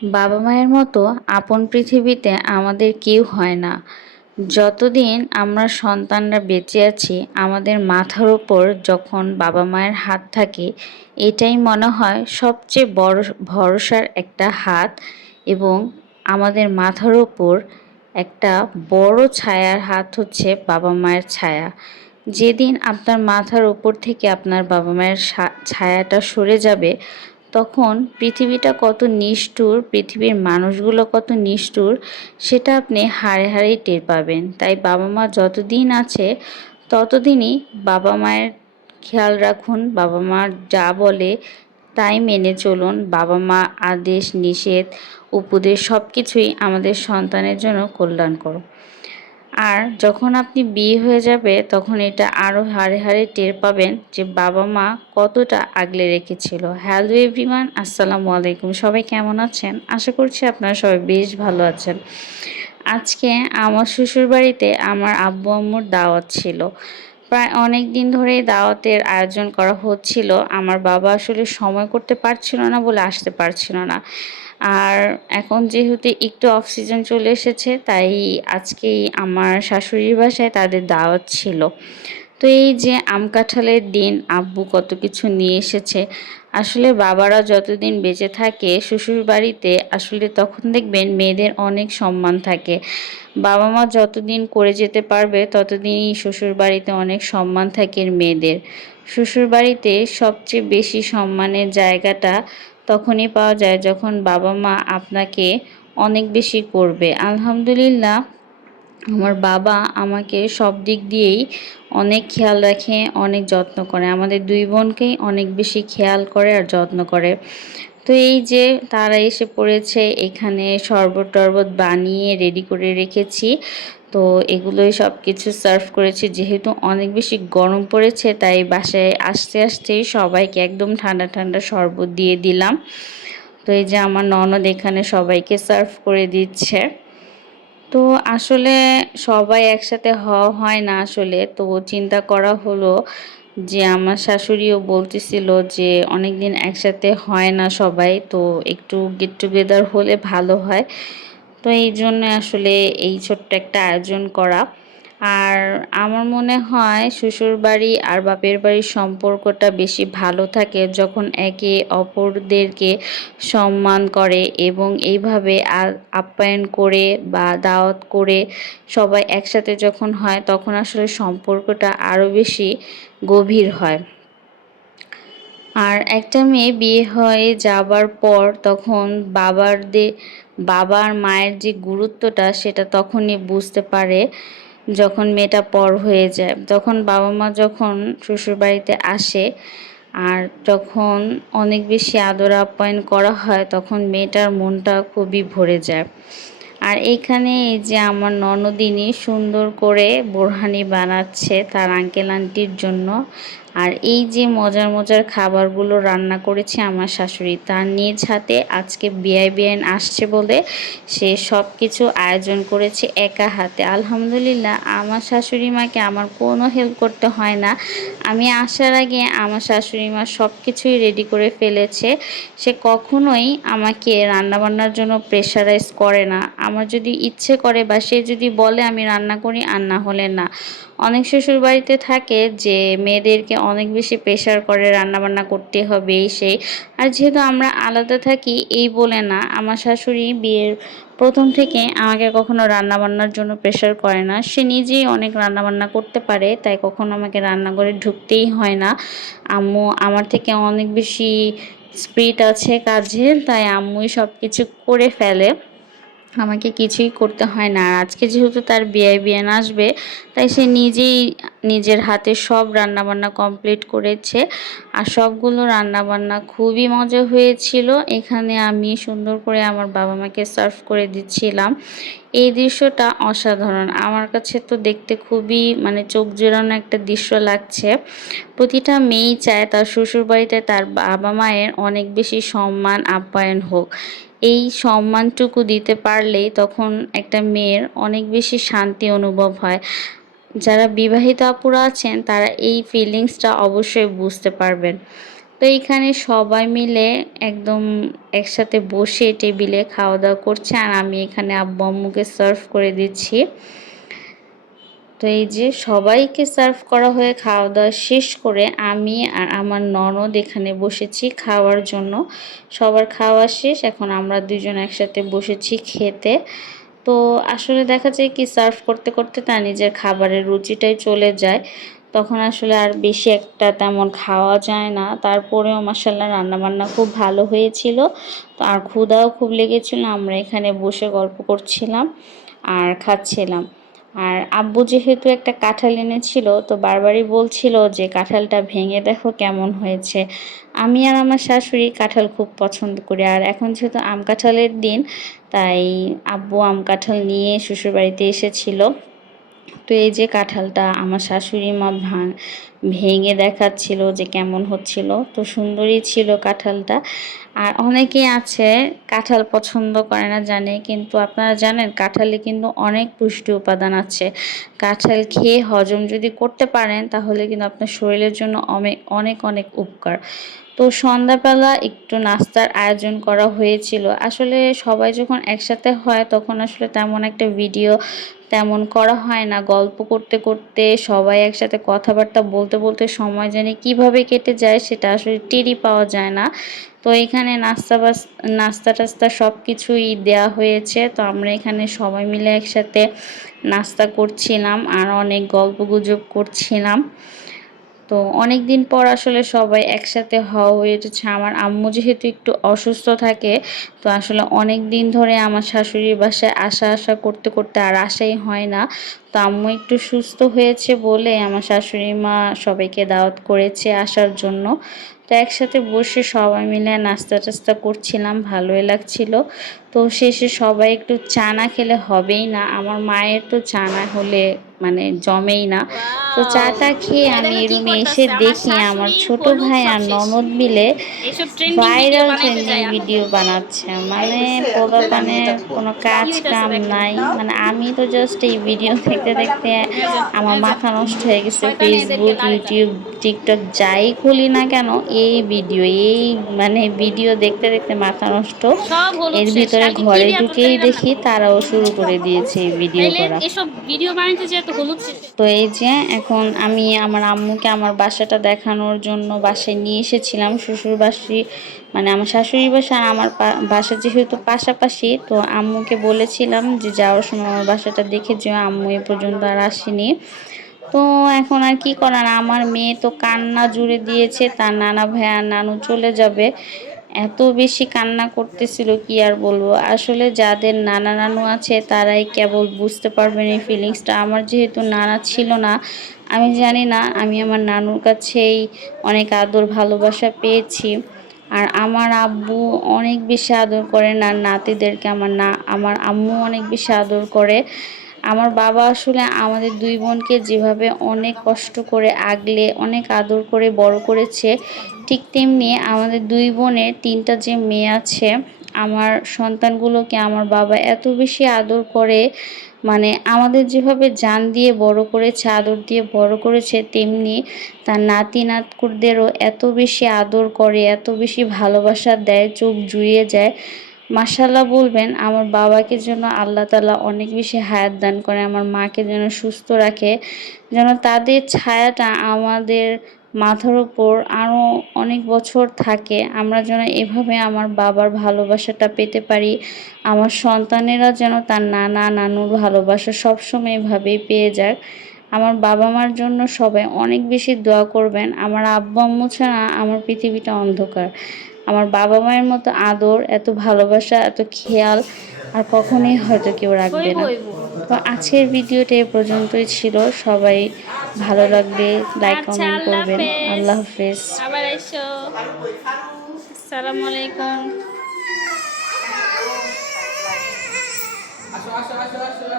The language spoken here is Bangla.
বাবা মায়ের মতো আপন পৃথিবীতে আমাদের কেউ হয় না। যতদিন আমরা সন্তানরা বেঁচে আছি, আমাদের মাথার উপর যখন বাবা মায়ের হাত থাকে, এটাই মনে হয় সবচেয়ে বড় ভরসার একটা হাত। এবং আমাদের মাথার উপর একটা বড় ছায়ার হাত হচ্ছে বাবা মায়ের ছায়া। যেদিন আপনার মাথার উপর থেকে আপনার বাবা মায়ের ছায়াটা সরে যাবে, তখন পৃথিবীটা কত নিষ্ঠুর, পৃথিবীর মানুষগুলো কত নিষ্ঠুর, সেটা আপনি হাড়ে হাড়েই টের পাবেন। তাই বাবা মা যতদিন আছে ততদিনই বাবা মায়ের খেয়াল রাখুন, বাবা মা যা বলে তাই মেনে চলুন। বাবা মা আদেশ নিষেধ উপদেশ সব কিছুই আমাদের সন্তানের জন্য কল্যাণকর। আর যখন আপনি বিয়ে হয়ে যাবে, তখন এটা আরও হাড়ে হাড়ে টের পাবেন যে বাবা মা কতটা আগলে রেখেছিল। হ্যালো এভরিওয়ান, আসসালামু আলাইকুম। সবাই কেমন আছেন? আশা করছি আপনারা সবাই বেশ ভালো আছেন। আজকে আমার শ্বশুরবাড়িতে আমার আব্বু আম্মুর দাওয়াত ছিল। প্রায় অনেক দিন ধরেই দাওয়াতের আয়োজন করা হচ্ছিল। আমার বাবা আসলে সময় করতে পারছিল না বলে আসতে পারছিল না। আর এখন যেহেতু একটু অফ সিজন চলে এসেছে, তাই আজকেই আমার শাশুড়ির বাসায় তাদের দাওয়াত ছিল। তো এই যে আম কাঁঠালের দিন, আব্বু কত কিছু নিয়ে এসেছে। আসলে বাবারা যতদিন বেঁচে থাকে শ্বশুর বাড়িতে, আসলে তখন দেখবেন মেয়েদের অনেক সম্মান থাকে। বাবা মা যতদিন করে যেতে পারবে ততদিনই শ্বশুর বাড়িতে অনেক সম্মান থাকে মেয়েদের। শ্বশুর বাড়িতে সবচেয়ে বেশি সম্মানের জায়গাটা তখনই পাওয়া যায় যখন বাবা মা আপনাকে অনেক বেশি করবে। আলহামদুলিল্লাহ, আমার বাবা আমাকে সব দিক দিয়েই অনেক খেয়াল রাখে, অনেক যত্ন করে। আমাদের দুই বোনকেই অনেক বেশি খেয়াল করে আর যত্ন করে। তো এই যে তারা এসে পড়েছে, এখানে শরবত টরবত বানিয়ে রেডি করে রেখেছি। তো এগুলোই সব কিছু সার্ভ করেছি। যেহেতু অনেক বেশি গরম পড়েছে, তাই বাসায় আসতে আসতেই সবাইকে একদম ঠান্ডা ঠান্ডা শরবত দিয়ে দিলাম। তো এই যে আমার ননদ এখানে সবাইকে সার্ভ করে দিচ্ছে। তো আসলে সবাই একসাথে হওয়া হয় না আসলে। তো চিন্তা করা হলো যে আমার শাশুড়িও বলতেছিল যে অনেকদিন একসাথে হয় না সবাই, তো একটু গেট টুগেদার হলে ভালো হয়। তো এই জন্য আসলে এই ছোট্ট একটা আয়োজন করা। আর আমার মনে হয় শ্বশুরবাড়ি আর বাপের বাড়ির সম্পর্কটা বেশি ভালো থাকে যখন একে অপরদেরকে সম্মান করে এবং এইভাবে আপ্যায়ন করে বা দাওয়াত করে সবাই একসাথে যখন হয়, তখন আসলে সম্পর্কটা আরও বেশি গভীর হয়। আর একটা মেয়ে বিয়ে হয়ে যাবার পর তখন বাবার মায়ের যে গুরুত্বটা, সেটা তখনই বুঝতে পারে যখন মেয়েটা পর হয়ে যায়। তখন বাবা মা যখন শ্বশুরবাড়িতে আসে আর যখন অনেক বেশি আদর আপ্যায়ন করা হয়, তখন মেয়েটার মনটা খুবই ভরে যায়। আর এইখানে এই যে আমার ননদিনী সুন্দর করে বোরহানি বানাচ্ছে তার আঙ্কেল আন্টির জন্য। আর এই যে মজার মজার খাবারগুলো রান্না করেছে আমার শাশুড়ি, তার নিজ হাতে। আজকে বেআইন আসছে বলে সে সব কিছু আয়োজন করেছে একা হাতে। আলহামদুলিল্লাহ, আমার শাশুড়ি মাকে আমার কোনো হেল্প করতে হয় না। আমি আসার আগে আমার শাশুড়ি মা সব কিছুই রেডি করে ফেলেছে। সে কখনোই আমাকে রান্নাবান্নার জন্য প্রেশারাইজ করে না। আমার যদি ইচ্ছে করে বা সে যদি বলে আমি রান্না করি, আর না হলে না। অনেক শ্বশুর বাড়িতে থাকে যে মেয়েদেরকে অনেক বেশি প্রেশার করে রান্নাবান্না করতে হবে এই সেই। আর যেহেতু আমরা আলাদা থাকি এই বলে না, আমার শাশুড়ি বিয়ের প্রথম থেকে আমাকে কখনো রান্নাবান্নার জন্য প্রেশার করে না। সে নিজেই অনেক রান্নাবান্না করতে পারে, তাই কখনো আমাকে রান্নাঘরে ঢুকতেই হয় না। আম্মু আমার থেকে অনেক বেশি স্পিড আছে কাজে, তাই আম্মুই সব কিছু করে ফেলে, আমাকে কিছুই করতে হয় না। আর আজকে যেহেতু তার বিয়ান আসবে, তাই সে নিজেই নিজের হাতে সব রান্নাবান্না কমপ্লিট করেছে। আর সবগুলো রান্নাবান্না খুবই মজা হয়েছিল। এখানে আমি সুন্দর করে আমার বাবা মাকে সার্ভ করে দিচ্ছিলাম। এই দৃশ্যটা অসাধারণ, আমার কাছে তো দেখতে খুবই চোখ জোড়ানো একটা দৃশ্য লাগছে। প্রতিটা মেয়েই চায় তার শ্বশুরবাড়িতে তার বাবা মায়ের অনেক বেশি সম্মান আপ্যায়ন হোক। এই সম্মানটুকু দিতে পারলেই তখন একটা মেয়ের অনেক বেশি শান্তি অনুভব হয়। যারা বিবাহিত আপুরা আছেন তারা এই ফিলিংসটা অবশ্যই বুঝতে পারবেন। তো এইখানে সবাই মিলে একদম একসাথে বসে টেবিলে খাওয়া দাওয়া করছে, আর আমি এখানে আব্বু আম্মুকে সার্ভ করে দিচ্ছি। তো এই যে সবাইকে সার্ভ করা হয়ে খাওয়া দাওয়া শেষ করে আমি আর আমার ননদ এখানে বসেছি খাওয়ার জন্য। সবার খাওয়া শেষ, এখন আমরা দুজন একসাথে বসেছি খেতে। তো আসলে দেখা যায় কি, সার্ভ করতে করতে তা নিজের খাবারের রুচিটাই চলে যায়, তখন আসলে আর বেশি একটা তেমন খাওয়া যায় না। তারপরেও মাশাআল্লাহ রান্নাবান্না খুব ভালো হয়েছিল। তো আর ক্ষুধাও খুব লেগেছিল, আমরা এখানে বসে গল্প করছিলাম আর খাচ্ছিলাম। আর আব্বু যেহেতু একটা কাঁঠাল এনেছিল, তো বারবারই বলছিল যে কাঁঠালটা ভেঙে দেখো কেমন হয়েছে। আমি আর আমার শাশুড়ি কাঁঠাল খুব পছন্দ করি, আর এখন যেহেতু আম কাঁঠালের দিন, তাই আব্বু আম কাঁঠাল নিয়ে শ্বশুরবাড়িতে এসেছিল। তো এই যে কাঁঠালটা আমার শাশুড়ি মা ভেঙে দেখাচ্ছিল যে কেমন হচ্ছিল। তো সুন্দরই ছিল কাঁঠালটা। আর অনেকেই আছে কাঁঠাল পছন্দ করে না জানে, কিন্তু আপনারা জানেন কাঁঠালে কিন্তু অনেক পুষ্টি উপাদান আছে। কাঁঠাল খেয়ে হজম যদি করতে পারেন, তাহলে কিন্তু আপনার শরীরের জন্য অনেক অনেক অনেক উপকার। তো সন্ধ্যাবেলা একটু নাস্তার আয়োজন করা হয়েছিল। আসলে সবাই যখন একসাথে হয়, তখন আসলে তেমন একটা ভিডিও তেমন করা হয় না। গল্প করতে করতে সবাই একসাথে কথাবার্তা বলতে বলতে সময় জানি কিভাবে কেটে যায়, সেটা আসলে টেরই পাওয়া যায় না। তো এখানে নাস্তা টাস্তা সব কিছুই দেওয়া হয়েছে। তো আমরা এখানে সবাই মিলে একসাথে নাস্তা করছিলাম আর অনেক গল্পগুজব করছিলাম। তো অনেক দিন পর আসলে সবাই একসাথে হওয়া হয়েছে। আমার আম্মু যেহেতু একটু অসুস্থ থাকে, তো আসলে অনেক দিন ধরে আমার শাশুড়ির বাসায় আসা করতে করতে আর আসাই হয় না। তো আম্মু একটু সুস্থ হয়েছে বলে আমার শাশুড়ি মা সবাইকে দাওয়াত করেছে আসার জন্য। তো একসাথে বসে সবাই মিলে নাস্তা টাস্তা করছিলাম, ভালোই লাগছিল। তো শেষে সবাই একটু চা না খেলে হবেই না, আমার মায়ের তো চা না হলে মানে জমেই না। তো ওয়াও! চাটা খেয়ে এই আমি দেখো কি রুমে এসে করতাছে, আমার দেখি আমার শাশুড়ি ছোট হলুদ ভাই সব আর শেষ। ননদ মিলে এইসব ট্রেন্ডিং ভিডিও ভাইরাল বানাইতে ট্রেন্ডিং যায় এখন। ভিডিও বানাচ্ছে। এই মানে হইছে, এখন তাইলে আমি পোলাপানের এটা দিব। কোনো কি কাজ হইতাছে কাম দেখেন। নাই। দাও। মানে আমি তো জাস্ট এই ভিডিও দেখতে দেখতে এই যে, আমার এই যে, মাথা নষ্ট হয়ে গেছে। শয়তান এদেরকে ফেসবুক, লারে ইউটিউব, টিকটক যাই খুলি না কেন, এই মানে ভিডিও দেখতে দেখতে মাথা নষ্ট। সব হলুদ এর শেষ। ভিতরে কালকে কি ঘরে দিয়া ঢুকেই তরকারি রান্না দেখি করব? তারাও শুরু করে দিয়েছে এই ভিডিও তাইলে করা। এসব ভিডিও বানাইতে যেয়ে তো হলুদ শেষ। তো এই যে এখন আমি আমার আম্মুকে আমার বাসাটা দেখানোর জন্য বাসায় নিয়ে এসেছিলাম। শ্বশুর বাসি মানে আমার শাশুড়ি বাসা আর আমার বাসা যেহেতু পাশাপাশি, তো আম্মুকে বলেছিলাম যে যাওয়ার সময় আমার বাসাটা দেখে যেও। আম্মু এ পর্যন্ত আর আসেনি। তো এখন আর কি করার, আমার মেয়ে তো কান্না জুড়ে দিয়েছে, তার নানা ভাই আর নানু চলে যাবে। এত বেশি কান্না করতেছিল কি আর বলবো। আসলে যাদের নানা নানু আছে তারাই কেবল বুঝতে পারবেন এই ফিলিংসটা। আমার যেহেতু নানা ছিল না, আমি জানি না। আমি আমার নানুর কাছেই অনেক আদর ভালোবাসা পেয়েছি। আর আমার আব্বু অনেক বেশি আদর করেন, আর নাতিদেরকে আমার আম্মু অনেক বেশি আদর করে। আমার বাবা আসলে আমাদের দুই বোনকে যেভাবে অনেক কষ্ট করে আগলে অনেক আদর করে বড় করেছে, ঠিক তেমনি আমাদের দুই বোনের তিনটা যে মেয়ে আছে, আমার সন্তানগুলোকে আমার বাবা এত বেশি আদর করে। মানে আমাদের যেভাবে জান দিয়ে বড় করেছে, আদর দিয়ে বড় করেছে, তেমনি তার নাতি নাতকুরদেরও এত বেশি আদর করে, এত বেশি ভালোবাসা দেয়, চোখ জুড়িয়ে যায়। মাশাল্লাহ বলবেন। আমার বাবাকে যেন আল্লাহ তাআলা অনেক বেশি হায়াত দান করে, আমার মাকে যেন সুস্থ রাখে, যেন তাদের ছায়াটা আমাদের মাথার উপর আরও অনেক বছর থাকে। আমরা যেন এভাবে আমার বাবার ভালোবাসাটা পেতে পারি। আমার সন্তানেরা যেন তার নানা নানুর ভালোবাসা সবসময় এভাবেই পেয়ে যাক। আমার বাবা মার জন্য সবাই অনেক বেশি দোয়া করবেন। আমার আব্বু আম্মু ছাড়া আমার পৃথিবীটা অন্ধকার। আমার বাবা মায়ের মতো আদর, এত ভালোবাসা, এত খেয়াল আর কখনোই হয়তো কেউ রাখবে হইব না। হইব। তো আজকের ভিডিওটা এ পর্যন্তই ছিল। সবাই ভালো লাগলে লাইক আচ্ছা, কমেন্ট আল্লাহ করবেন। হাফেজ। আল্লাহ হাফেজ। আবার আইসো। আসসালামু আলাইকুম। আসো আসো আসো আসো।